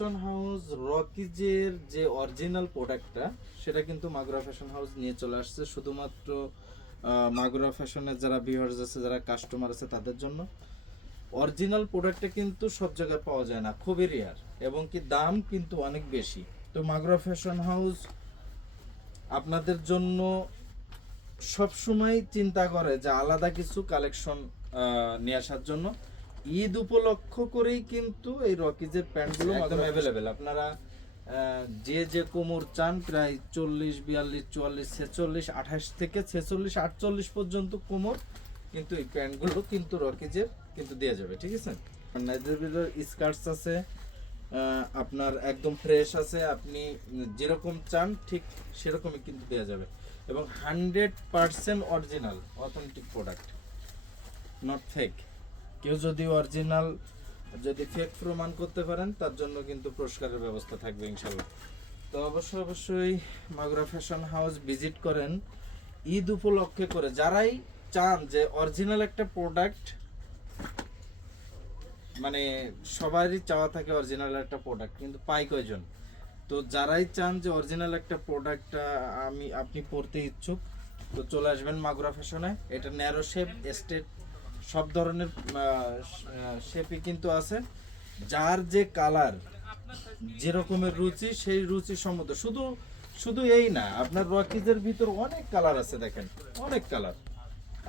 Fashion house রকিজের যে original প্রোডাক্টটা সেটা কিন্তু মাগুরা ফ্যাশন হাউস নিয়ে চলে আসছে শুধুমাত্র মাগুরা ফ্যাশনের যারা ভিউয়ার্স আছে, যারা কাস্টমার আছে তাদের জন্য। অরিজিনাল প্রোডাক্টটা কিন্তু সব জায়গায় পাওয়া যায় না, খুবই রেয়ার, এবং কি দাম কিন্তু অনেক বেশি। তো মাগুরা ফ্যাশন হাউস আপনাদের জন্য সব সময় চিন্তা করে যে আলাদা কিছু কালেকশন নিয়ে আসার জন্য। ঈদ উপলক্ষ করেই কিন্তু এই রকিজের প্যান্টগুলো একদম অ্যাভেলেবেল। আপনারা যে যে কোমর চান, প্রায় 40, 42, 44, 46, 28 থেকে 46, 48 পর্যন্ত কোমর কিন্তু এই প্যান্টগুলো কিন্তু রকিজের কিন্তু দেওয়া যাবে, ঠিক আছে। এদের ভিতর স্কার্টস আছে, আপনার একদম ফ্রেশ আছে, আপনি যেরকম চান ঠিক সেরকমই কিন্তু দেওয়া যাবে, এবং 100% original authentic product, not fake. কেউ যদি অরিজিনাল যদি ফেক প্রমাণ করতে পারেন তার জন্য কিন্তু পুরস্কারের ব্যবস্থা থাকবে ইনশাল্লাহ। তো অবশ্যই মাগুরা ফ্যাশন হাউস ভিজিট করেন ঈদ উপলক্ষে করে। যারাই চান যে অরিজিনাল একটা প্রোডাক্ট, মানে সবারই চাওয়া থাকে অরিজিনাল একটা প্রোডাক্ট, কিন্তু পাই কয়জন? তো যারাই চান যে অরিজিনাল একটা প্রোডাক্ট আপনি পড়তে ইচ্ছুক, তো চলে আসবেন মাগুরা ফ্যাশনে। এটা ন্যারো শেপ, স্ট্রেট, সব ধরনের শেপই কিন্তু আছে। যার যে কালার, যে রকমের রুচি, সেই রুচি সম্মত। শুধু এই না, আপনার রকিজের ভিতর অনেক কালার আছে, দেখেন অনেক কালার।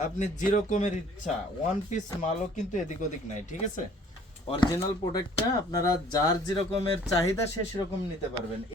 আপনি যে রকমের ইচ্ছা, ওয়ান পিস মালও কিন্তু এদিক ওদিক নাই, ঠিক আছে। অরিজিনাল প্রোডাক্টটা আপনারা যার যে রকমের চাহিদা সে সেরকম নিতে পারবেন।